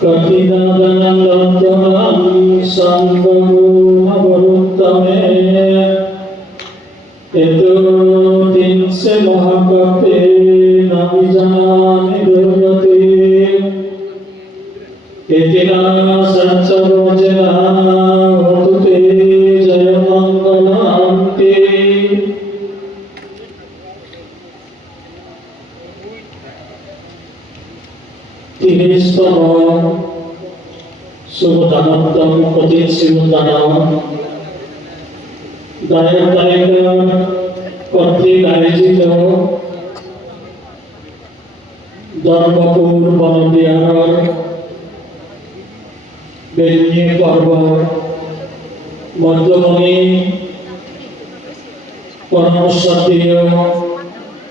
कथितानन्दं संगमुनवरुत्तमे यतो तिंसे महाकपे नाभिजानि दुर्गति इतिना संसरोजना होतु ते जयमङ्गलान्ते। तिरिस्तम शुभदानोत्तम कथित शिवदानम दायक কর্তৃক আয়োজিত ধর্মপুর বনবিহার বেদিনী পর্ব মধ্যমণি পরমশ্রদ্ধেয়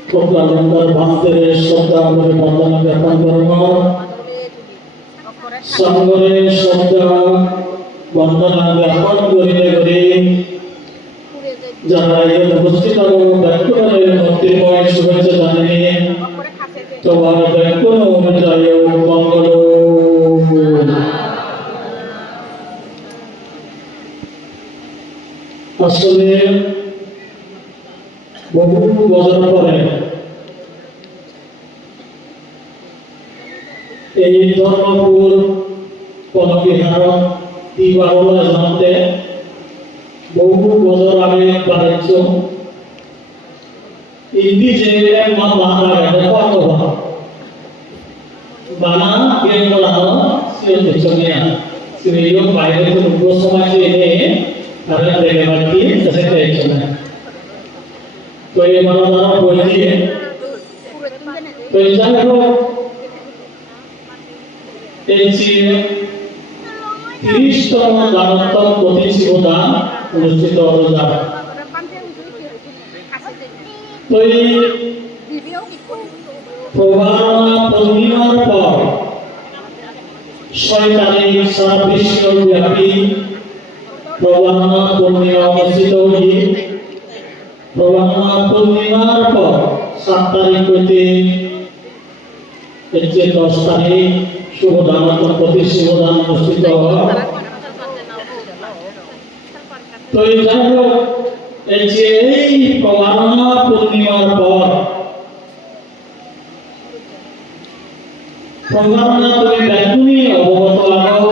প্রজ্ঞানন্দর ভান্তের শ্রদ্ধা করে বন্দনা জ্ঞাপন করব। সঙ্গরে শ্রদ্ধা বন্দনা জ্ঞাপন করিতে করি যারা এখানে উপস্থিত ব্যাকুলের মন্ত্রীময় শুভেচ্ছা জানিয়ে তোমার ব্যাকুল অনুযায়ী মঙ্গল। আসলে বহু বছর পরে এই ধর্মপুর বনবিহার দিবারলা জানতে বহু বছর আগে বাড়িয়েছ ইন্দি যে বাংলা কত বানা গেম করানো সিও দেখছনিয়া সিও বাইরে তো পুরো সমাজ এনে তারা দেখে বাড়ি কাছে দেখছনা তো এই বাংলা বই দিয়ে তো জানো এই যে 30তম দানোত্তম কঠিন শিবদান অনুষ্ঠিত হলো যাবে। তো এই প্রভাবনা পূর্ণিমার পর 6 তারিখ সারা বিশ্বব্যাপী প্রভাবনা পূর্ণিমা অনুষ্ঠিত হয়ে প্রভাবনা পূর্ণিমার পর 7 তারিখ হইতে 10 তারিখ শুভদানোত্তম কঠিন শিবদান অনুষ্ঠিত হয়। তো এই জানো এই যে এই প্রভাবনা পূর্ণিমার পর প্রভাবনা তুমি ব্যাকুনি অবগত আলো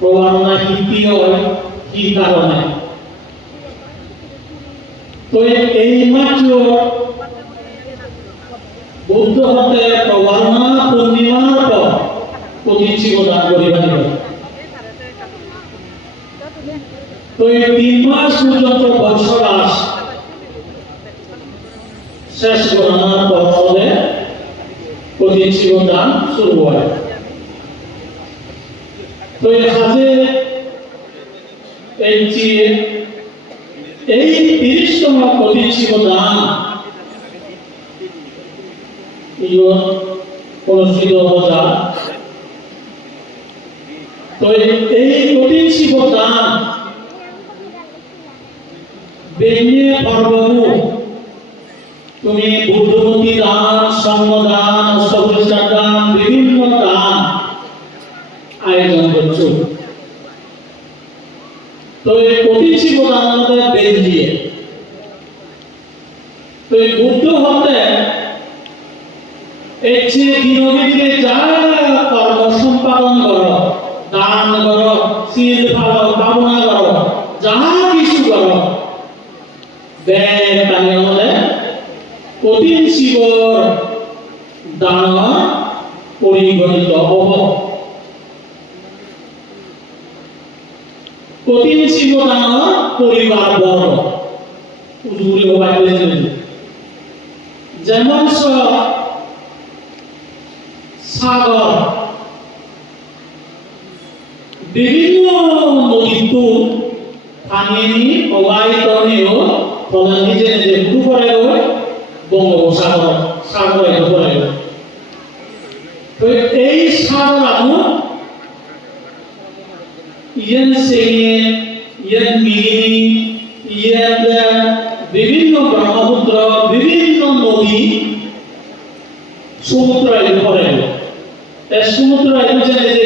প্রভাবনা হিতি হয় কি কারণে। তো এই মাত্র বুদ্ধ হতে প্রভাবনা পূর্ণিমার পর কঠিন শিবদান করিবার তো এই 3 মাস পর্যন্ত বর্ষরাস শেষ গণনার পর হলে কঠিন শিবদান শুরু হয়। তো এই হাজে এই 30তম কঠিন শিবদান অনুষ্ঠিত হওয়া। তো এই কঠিন শিবদান বেনিয়ে পর্বমু তুমি বুদ্ধমতি দান সঙ্গদান অষ্টপ্রতিষ্ঠান দান বিভিন্ন দান আয়োজন করছো। তো এই কঠিন শিবদান আমাদের বেদ দিয়ে তো এই বুদ্ধ হতে এই যে দিনবিদিনে যা কর্ম সম্পাদন করো দান করো শীল পালন ভাবনা করো যাহা কিছু করো কঠিন শিবর দান পরিগণিত হব। কঠিন শিব দান পরিবার বড় উজুরি হবাই যেমন সাগর বিভিন্ন নদীতো পানি অবায়তনীয় ফলে নিজে নিজে ডুবে বঙ্গোপসাগর সাগরে ডুবে। তো এই সাগর আমি ইয়েন সেনিয়ে ইয়েন মিনি ইয়েন বিভিন্ন ব্রহ্মপুত্র বিভিন্ন নদী সমুদ্রের ডুবে সমুদ্র আয়োজনে যে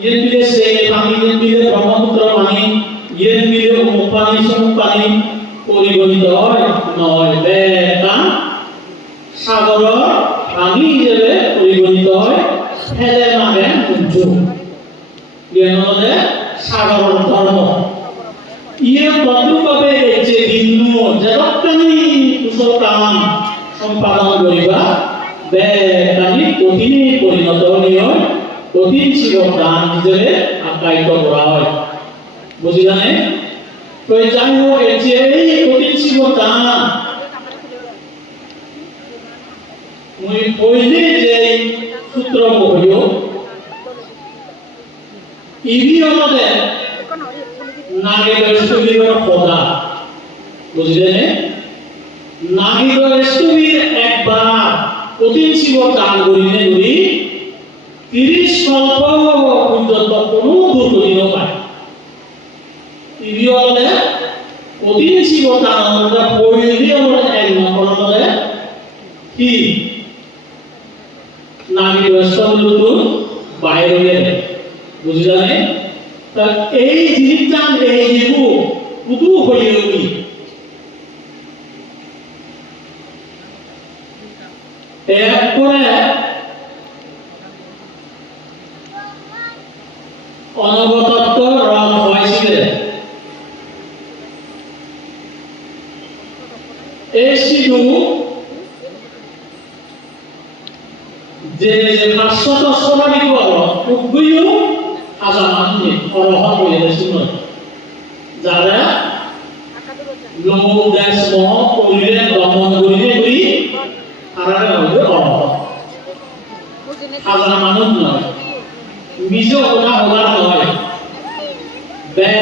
ইয়ে মিলে সে পানি মিলে ব্রহ্মপুত্র পানি ইয়ে মিলে পানি সমুদ্র পানি পরিগণিত হয় নয় বেটা সাগর পানি হিসেবে পরিগণিত হয় হেলে মানে মুঞ্জু ইয়ে নলে সাগর ধর্ম ইয়ে তদ্রূপভাবে যে ভিন্ন জগৎকানি কুশল কাম সম্পাদন করিবা বেটানি কঠিনে পরিণত হইয় কঠিন জীবন দান হিসেবে আখ্যায়িত করা হয় বুঝিলানে তো যাই হোক যে এই কঠিন জীবন দান মুই পইলে যে সূত্র কইল ইবি আমাদের নাগেশ্বরীর পদা বুঝলেন নাগেশ্বরীর একবার কঠিন জীবন দান করিলে ধরি 30 কল্প পর্যন্ত কোনো দুর্গতি পায় ইবি আমাদের কঠিন জীবন দান আমরা পইলে আমাদের এক নম্বরে কি নাগেশ্বরীর বাইরে গেলে বুঝলেন তা এই জিনিসটা এই যেগু পুতু হয়ে গেলি এরপরে অনবতত্ব রং হয়েছিল এই শিশু যে 500 সোনালী উগ্রীয় আজামাননি অরহত হয়েছিল যারা লোক দেশ মহ করিলে দমন করিলে করি তারা হইবে অরহত আজামানুন নয় মিজ ওনা হলা নয় বে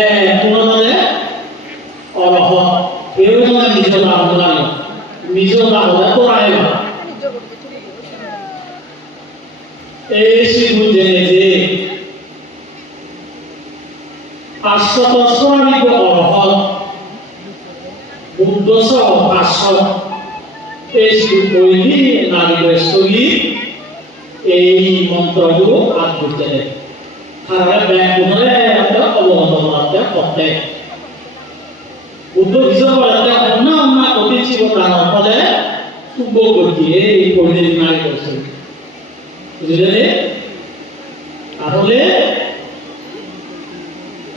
কোনলে অরহত এও মানে মিজ না হলা মিজ না হলা তো আইবা এই শিশু জেনে যে 500 সোনালী অরহত বুদ্ধ সহ 500 এই শিশু কইলি নাগেশ্বরী এই মন্ত্রগুলো আদ করতে তারা ব্যাকুণে একটা অবগত করতে বুদ্ধ হিসাবে একটা অন্য কঠিন জীবন দান ফলে শুভ করতে এই কইলি নাগেশ্বরী বুঝলে তাহলে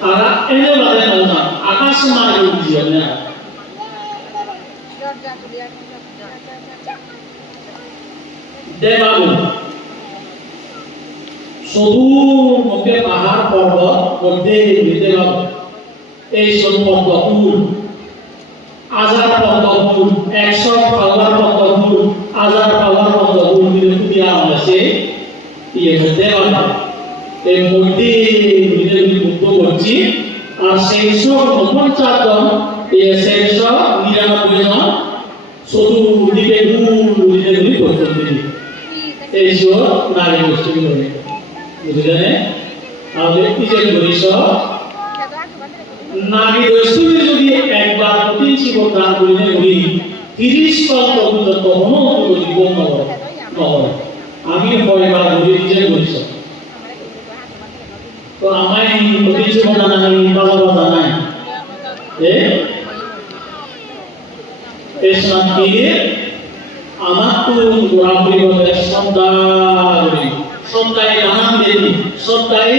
তারা এনে বাদে না আকাশ মার্গে উঠিয়ে না দেবাবু সবু মুখে পাহাড় পর্বত মধ্যে দেবাবু এই সব পদ্মফুল আজার পদ্মফুল 100 পাওয়ার পদ্মফুল আজার পাওয়ার পদ্মফুল মিলে দিয়া আছে ইয়ে দেওয়া এই মূর্তি মিলে মুক্ত করছি আর সেই সব 49 জন এই সেই সব 99 জন শুধু দিকে গুলি করতে এই সব নারী গোষ্ঠী করে বুঝলেন আমাদের কি যে করিস নারী গোষ্ঠী যদি একবার কঠিন জীবন দান করিলে বলি 30 কল্প পর্যন্ত কোনো জীবন নয় আমি কয়বার বলি যে করিস তো আমায় কঠিন জীবন দান আমি বাবা নাই এই শান্তি আমার তো গোড়া পরিবর্তে সন্তাই নানান দেবী সন্তাই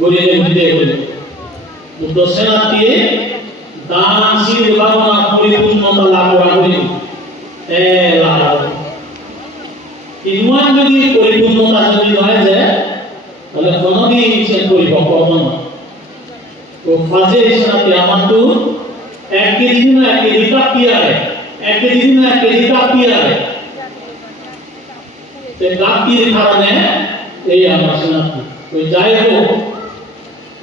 গরিয়ে মধ্যে হলে বুদ্ধ সেনাতে দান শীল ভাবনা পরিপূর্ণতা লাভ করা হইল লাভ ইমান যদি পরিপূর্ণতা যদি হয়ে যায় তাহলে কোনদিন সে পরিপক্ক হবে না তো ফাজে সেনাতে আমার তো এক কেজি না এক কেজি কাপিয়া এক কেজি না এক কেজি কাপিয়া তে কাপির কারণে এই আমার সেনাতে ওই যাই হোক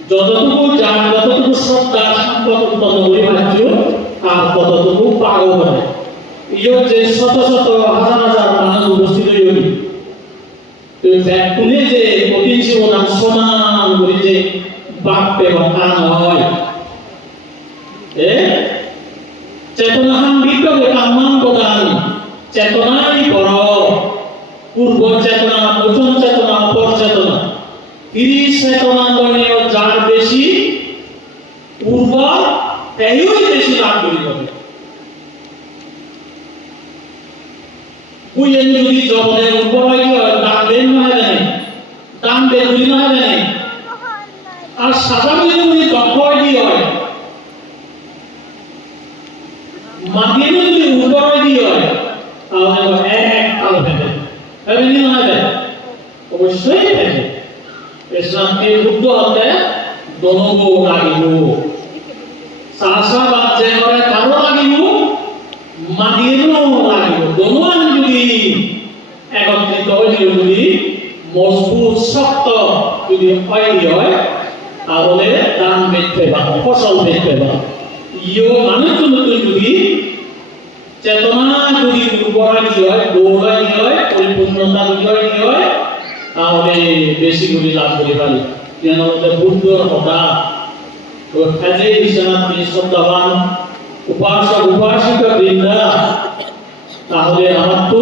যতটুকু জান যতটুকু শ্রদ্ধা সম্পদ উৎপন্ন করি ভাজ্য আর ততটুকু পাগল হয় ইয়ো যে শত শত হাজার হাজার মানুষ উপস্থিত হইবি তো ব্যাকুলে যে কঠিন জীবন সমান করি যে বাপে বা কান হয় চেতনাহান বিপ্লবে কামান প্রদান চেতনাই বড় পূর্ব চেতনা যদি জগতের উপর হয় দান বের না হয় দান বের যদি না হয় আর সাজা যদি দক্ষ হয় মাটির যদি উপর হয় তাহলে এক আল হবে এমনি না হবে অবশ্যই হবে ইসলামকে বুদ্ধ হতে দনবো লাগিব সাহসা বাজে করে কারো লাগিব মাটিরও লাগিব দনো আমি যদি একত্রিত হয়ে যদি মজবুত শক্ত যদি হয় তাহলে দান বেঁচে বা ফসল বেঁচে বা ইও মানুষ যদি চেতনা যদি উর্বরাই হয় গৌরাই হয় পরিপূর্ণতা যদি হয় তাহলে বেশি করে লাভ করে পারি যেন বুদ্ধর কথা তো কাজে বিশ্বনাথ শ্রদ্ধাবান উপাসক উপাসিকা বৃন্দা তাহলে আমার তো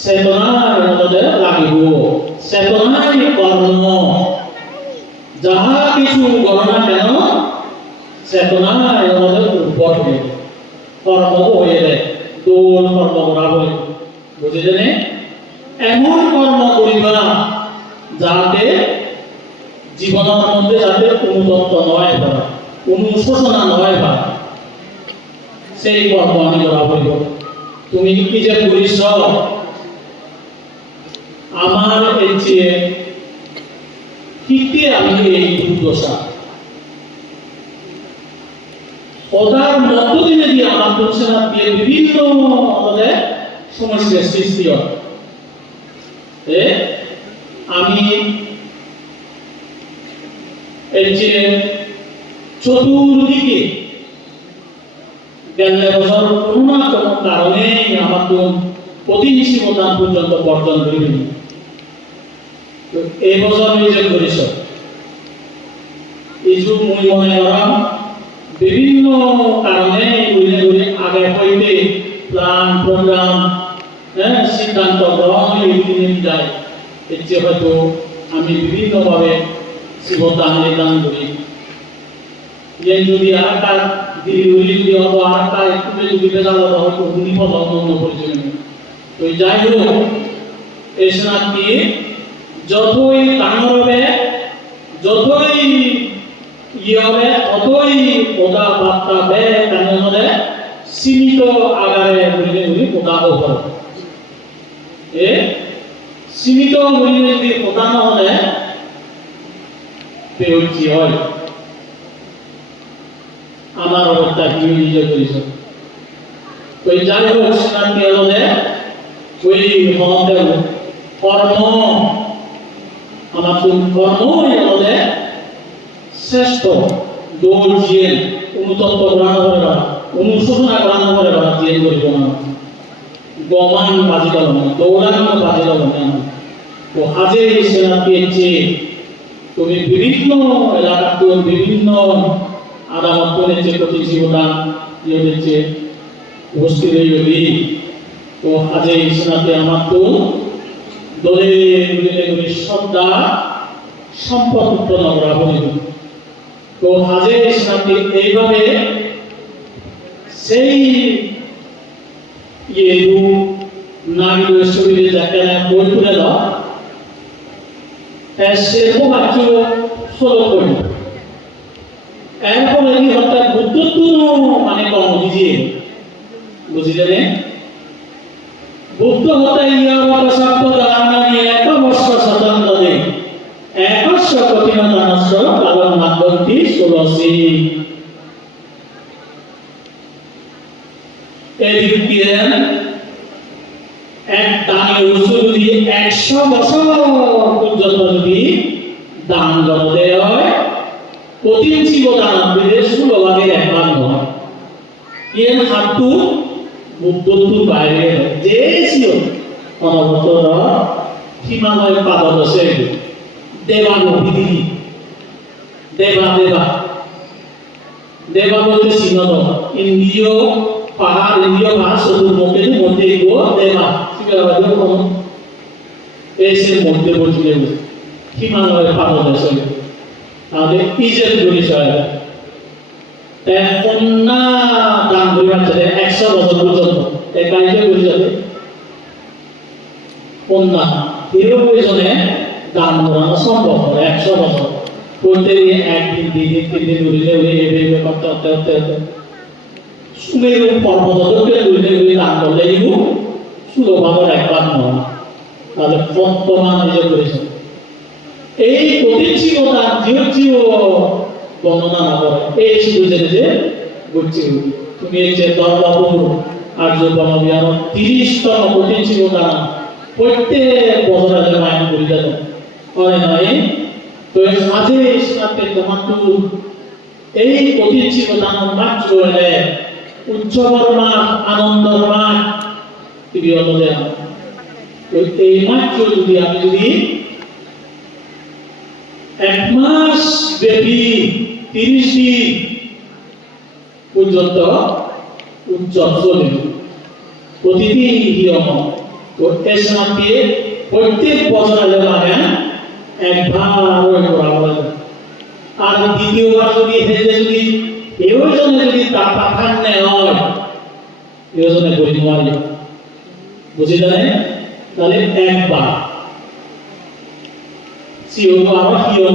চেতনার মধ্যে লাগিব চেতনাই কর্ম যাহা কিছু গণনা কেন চেতনার মধ্যে উর্বর হয়ে কর্ম হয়ে যায় দৌড় কর্ম করা হয় বুঝেছেন এমন কর্ম করিবা যাতে জীবনের মধ্যে যাতে অনুতপ্ত নয় বা অনুশোচনা নয় বা সেই কর্ম আমি করা হইব তুমি কি যে করিস আমার এই যে শিখতে আমি এই দুর্দশা ওটার মধ্য দিনে দিয়ে আমার দর্শনা দিয়ে বিভিন্ন আমাদের সমস্যার সৃষ্টি হয় আমি এই যে চতুর্দিকে গেলে বছর কোনো না কোনো কারণে আমার তো প্রতিনিধি প্রদান পর্যন্ত বর্জন করিনি এই বছর আমি যে করিস এই যুগ মই মনে করাম বিভিন্ন কারণে ঘুরে ঘুরে আগে হইতে প্ল্যান প্রোগ্রাম সিদ্ধান্ত গ্রহণ হয়ে যায় এর যে হয়তো আমি বিভিন্নভাবে শিবদান নিদান করি যদি আর একটা দিদি যদি হতো আর একটা একটু যদি বেজাল হতো বিপদ অন্য পরিচয় তো যাই হোক এই স্নানটি যতই টান হবে যতই হবে ততই ওদা বার্তা দেয় কেন হলে সীমিত আগারে বলে বলি ওদাও করে সীমিত বলে যদি ওদানো হলে পেয়েছি হয় আমার অবস্থা কি নিজে করিস ওই যাই হোক শান্তি হলে ওই মহাদেব কর্ম আমার কর্মই হলে শ্রেষ্ঠ দৌড় জিয়েন অনুতপ্ত করানো করে না অনুশোচনা করানো করে না জিয়েন করিব না গমান বাজি দেব না দৌড়ানো বাজি দেব না তো আজে সেনা পেয়েছে তুমি বিভিন্ন এলাকাতে বিভিন্ন আদালত করেছে প্রতি জীবদান দিয়েছে উপস্থিত হয়ে তো আজে সেনাতে আমার তো দলে দলে শ্রদ্ধা সম্পদ উৎপন্ন করা হবে তো আজে সেনাতে এইভাবে সেই নারী শরীরে যাকে বই তুলে দাও সেরকম বাক্য ফলো করি এরপর এই অর্থাৎ বুদ্ধত্ব মানে কম বুঝিয়ে বুঝিলে বুদ্ধ হতে ইয়ার শব্দ দানানি এক বর্ষ স্বতন্ত্র দেয় একশ কঠিন দানস্য কারণ মাধ্যমটি ষোলশি এই দিকে এক দানি ওষুধ যদি 100 বছর পর্যন্ত যদি দান করতে হয় কঠিন জীবদান বিদেশ ভাগের এক ভাগ নয় এর হাতু বুদ্ধত্ব বাইরে যে ছিল অনবতর হিমালয় পাদদশে দেবানবিধি দেবা দেবা দেবা বলতে সিনদ ইন্দ্রিয় পাহাড় ইন্দ্রিয় পাহাড় চতুর্মুখের মধ্যে গো দেবা এসে মধ্যে বলছিল হিমালয় পাদদশে তাহলে ইজের পরিচয় কন্যা দান করিবার 100 বছর পর্যন্ত এই কাজে পরিচয় কন্যা এরও প্রয়োজনে দান করানো সম্ভব নয় 100 বছর করতে গিয়ে 1 দিন 2 দিন 3 দিন উড়িলে এভাবে করতে হতে সুমেরু পর্বতকে উড়িলে দান করলে এগুলো সুলভাবে একবার নয় তাহলে বর্তমান নিজে করেছে এই প্রতিচ্ছিন্নতা জিও বর্ণনা না করে এই শুধু যে বুঝছি তুমি এই যে দরবাপুর আর্য বনবিহার 30তম প্রতিচ্ছিন্নতা প্রত্যেক বছর আগে মাইন করে দিল হয় নাই তো মাঝে সাথে তোমার তো এই প্রতিচ্ছিন্নতা মাত্র হলে উৎসবের মাস আনন্দের মাস তুমি অনুযায়ী এই মাত্র যদি আমি যদি 1 মাস ব্যাপী 30 দিন পর্যন্ত উৎসব চলে প্রতিদিন নিয়ম তো এর সাথে প্রত্যেক বছর লাগে একবার করা হয় আর দ্বিতীয়বার যদি যদি এওজনে যদি টাকা খান্নে হয় এওজনে করি নয় বুঝি জানেন তাহলে একবার সিও আবার কিও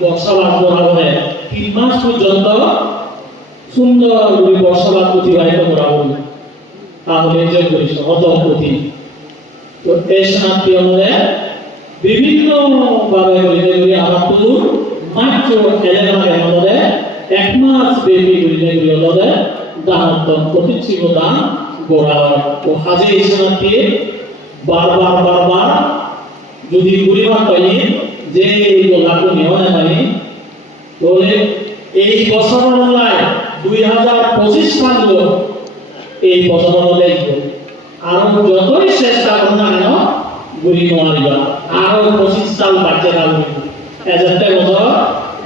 বর্ষাবাদ করা হয় 3 মাস পর্যন্ত সুন্দর করে বর্ষাবাদ অতিবাহিত করা হবে তাহলে যে করিস অত প্রতি তো এর সাথে আমাদের বিভিন্ন ভাবে করে আবার তো মাত্র এলাকায় আমাদের 1 মাস বেবি করে আমাদের দান প্রতিচ্ছিন্নতা গড়া তো হাজে ইসলামকে বারবার যদি পরিমাণ পাই যে লাভ নেওয়া নাই তাহলে এই বছর অনুযায়ী 2025 সাল এই বছর অনুযায়ী আরো যতই চেষ্টা করুন না কেন গুলি মারিবা আরো 25 সাল বাচ্চা থাকবে এজাতে বছর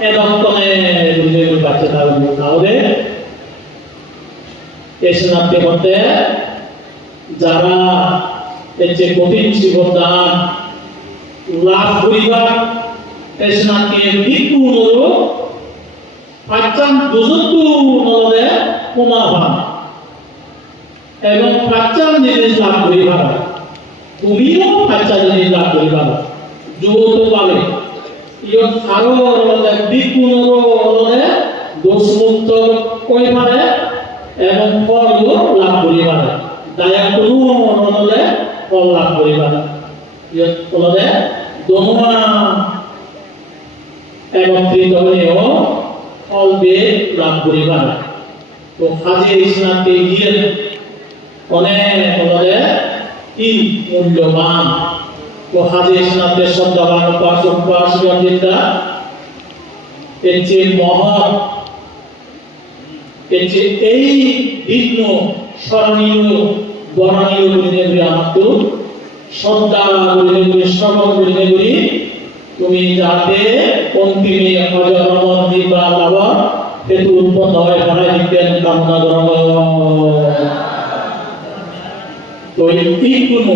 এদমতনে গুলি বাচ্চা থাকবে তাহলে এই শনাক্ত করতে যারা এই যে কঠিন জীবনদান লাভ করিবা এই শনাক্তে মৃত্যু হলো পাঁচজন দুজন্তু নলে কমাবা এবং পাঁচজন জিনিস লাভ করিবা তুমিও পাঁচজন জিনিস লাভ করিবা যৌথ পাবে ইয়ো আরো নলে বিপুনরো নলে দোষমুক্ত কইবারে এবং ফলও লাভ করিবা দয়া কোনো নলে ফল লাভ করিবা ইয়ো নলে দোমা এবং ত্রিদলীয় ফলবে লাভ করিবা তো হাজে ইসলামকে গিয়ে অনেক বলে কি মূল্যবান তো হাজে ইসলামকে শ্রদ্ধাবান উপাসক এর যে মহৎ এর যে এই ভিন্ন স্মরণীয় বরণীয় বলে আমার তো শ্রদ্ধা বলে শ্রবণ বলে তুমি যাতে অন্তিমে অজরমন দিবা লাভ হেতু উৎপন্ন হয় ভরাই দিবেন কামনা করব তো এই কোনো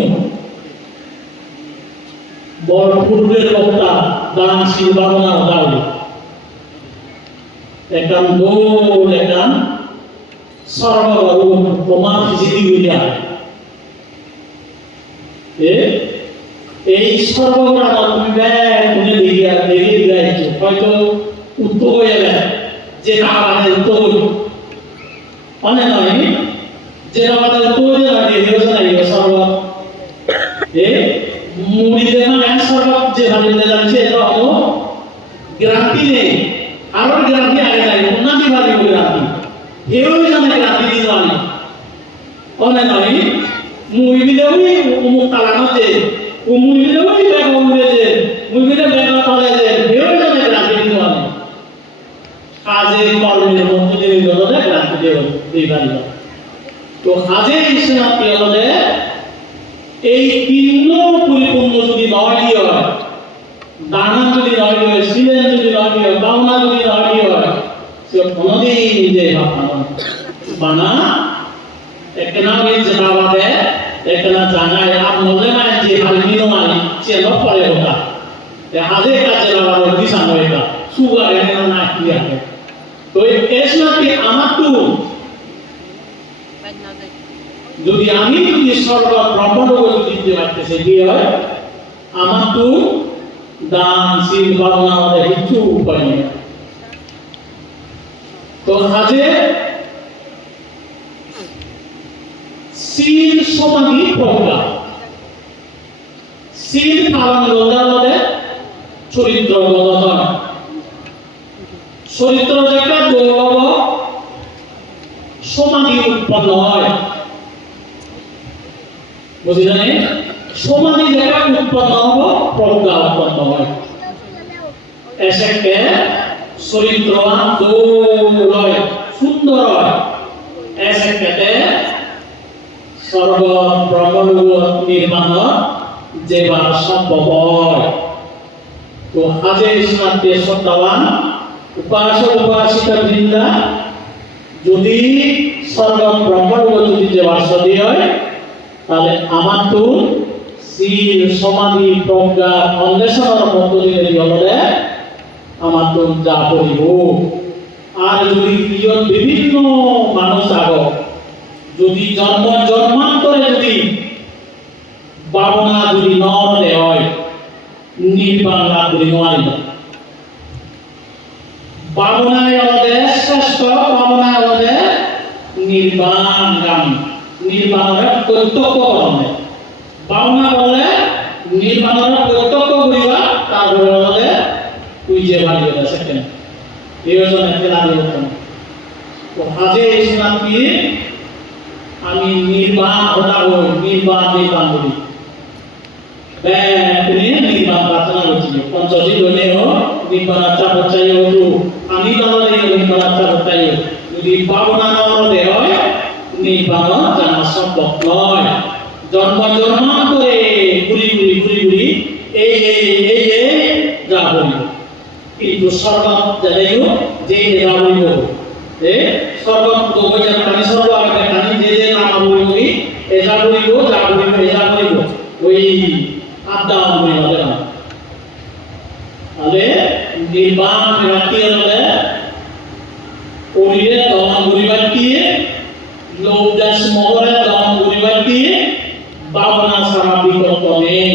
বড় পূর্বের বক্তা দানশীল ভাবনা দাও একান দোল একান সর্ববাবু প্রমাণ জিদি হইয়া এই সর্বগ্রাম তুমি কোনে দেখে যাইছো হয়তো উত্তর হয়ে গেল যে আমাদের উত্তর অনেক নয় যে আমাদের উত্তর লাগে যোজনা এই সর্ব মুড়িতে মানে সর্ব যে ভাবে যাচ্ছে এটা হলো গ্রান্টি নেই আরো গ্রান্টি আগে যায় উন্নতি ভাবে গ্রান্টি এও জানে গ্রান্টি দিন আমি অনেক নয় মুইবিলেও মুখ তালানোতে মুইবিলেও ব্যাগ উড়েছে মুইবিলে ব্যাগ কলেজে এও জানে গ্রান্টি দিন আমি কাজে কর্মের মধ্যে গলদে গ্রান্টি দিবানি তো কাজে ইসলাম কি হলে এই তিন পরিপূর্ণ যদি নয় হয় দানা যদি নয় হয় সিলেন যদি নয় হয় বাউনা যদি নয় হয় সে কোনদিন নিজে বানা একনা জানাবাদে একনা জানায় আর মজে মানে যে হালমিনো মানে চেন পড়ে ওটা আজে কাজে লাগানো দিশা নয়টা সুগার এনে না কি আছে তো এসনাকে আমার তো যদি আমি যদি সর্ব ব্রহ্মলোক যদি বুঝতে পারতেছে কি হয় আমার তো দান শীল ভাবনা আমাদের কিছু উপায় নেই। তো কাজে শীল সমাধি প্রজ্ঞা শীল পালন করলে আমাদের চরিত্রগত হয়। চরিত্র যেটা গৌরব সমাধি উৎপন্ন হয়, বুঝলেন? সমাধি যেটা উৎপন্ন হব প্রজ্ঞা উৎপন্ন হয়। এসেকে চরিত্রবান দৌড় সুন্দর হয়, এসেকে স্বর্গ ব্রহ্মলোক নির্মাণ যেবার সম্ভব হয়। তো হাজে ইসলামকে শ্রদ্ধাবান উপাসক উপাসিকা বৃন্দা যদি স্বর্গ ব্রহ্মলোক যদি যেবার সদী হয় তাহলে আমার তো শীল সমাধি প্রজ্ঞা অন্বেষণের মধ্য দিয়ে হলে আমার তো যা করিব। আর যদি বিভিন্ন মানুষ আগ যদি জন্মান্তরে যদি ভাবনা যদি নলে হয় নির্বাণ লাভ করি নোৱাৰিব। ভাবনায় আমাদের শ্রেষ্ঠ ভাবনা আমাদের নির্বাণগামী নির্বাণের প্রত্যক্ষ করণে ভাবনা বলে নির্বাণের প্রত্যক্ষ করিবা তারপরে আমাদের তুই যে বাড়ি সেকেন্ড এই জন্য লাগি হতো। তো হাজে ইসলাম কি আমি নির্বাণ হতা হই নির্বাণ নির্বাণ করি নির্বাণ প্রার্থনা করছি পঞ্চশী জনেও নির্বাণ আচ্ছা বচ্চাই হতো আমি তাহলে নির্বাণ আচ্ছা বচ্চাই যদি ভাবনা নলে হয় নির্বাণ জানা সম্ভব নয়। জন্মান্তরে ঘুরি ঘুরি ঘুরি ঘুরি এই যা করিব কিন্তু স্বর্গ যাইও যে যা করিব স্বর্গ গোবজার পানি স্বর্গ আগে পানি যে নাম করিব যা করিব যা করিব ওই আদা করিব না আলে নির্বাণ রাখি হলে ওইরে দমন করিবার কি লোকদাস মহরে দমন করিবার কি ভাবনা সারা বিকল্প নেই।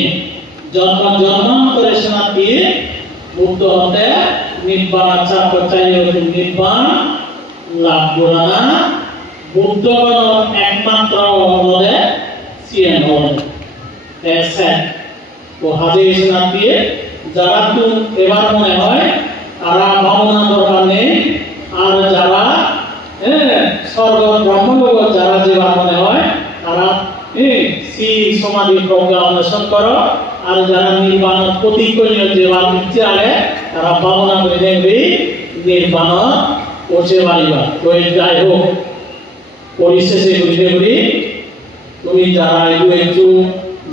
জন্মান্তরে শোনাতি মুক্ত হতে নির্বাণ আচ্ছা পচাই নির্বাণ লাভ করা না বুদ্ধগণ একমাত্র হলে সিএন হল এসে তো হাজির শোনাতি যারা তো এবার মনে হয় তারা ভাবনা দরকার নেই। আর যারা স্বর্গ ব্রহ্মলোক যারা যে মনে হয় তারা শীল সমাধি প্রজ্ঞা অন্বেষণ করো। আর যারা নির্বাণ প্রতিকূলীয় যে ইচ্ছে আগে তারা ভাবনা করে দেখবে নির্বাণ পৌঁছে পারিবা। তো যাই হোক পরিশেষে বুঝতে করি তুমি যারা একটু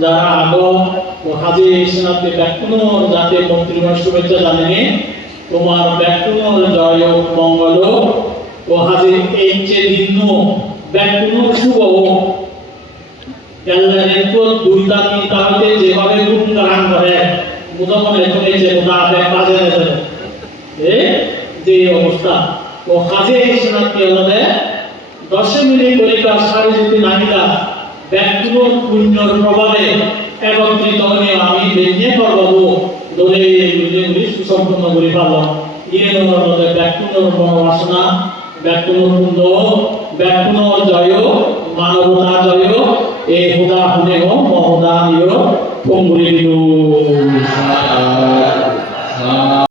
যারা আগ ও হাজে ইসলামকে ব্যাকুণ যাতে মন্ত্রীগণ শুভেচ্ছা জানেনি তোমার ব্যাকুণ জয় মঙ্গল ও হাজে এই যে দিন ব্যাকুণ শুভ তো দুইটা তাহলে যেভাবে গুণগান করে মুদমন এখন এই যে কাজে যে অবস্থা ও কাজে ইসলামকে হলে 10 মিনিট পরীক্ষা সাড়ে যদি নাহিলা ব্যাকুণ পুণ্যর প্রভাবে একত্রিত হয়ে আমি বেঁচে করবো দলে সুসম্পন্ন করে পারলাম ইয়ে ব্যাকুণ বাসনা ব্যাকুণ পুণ্য ব্যাকুণ জয় মানবতা জয় এই হুদা হুনে মহদা পঙ্গুরি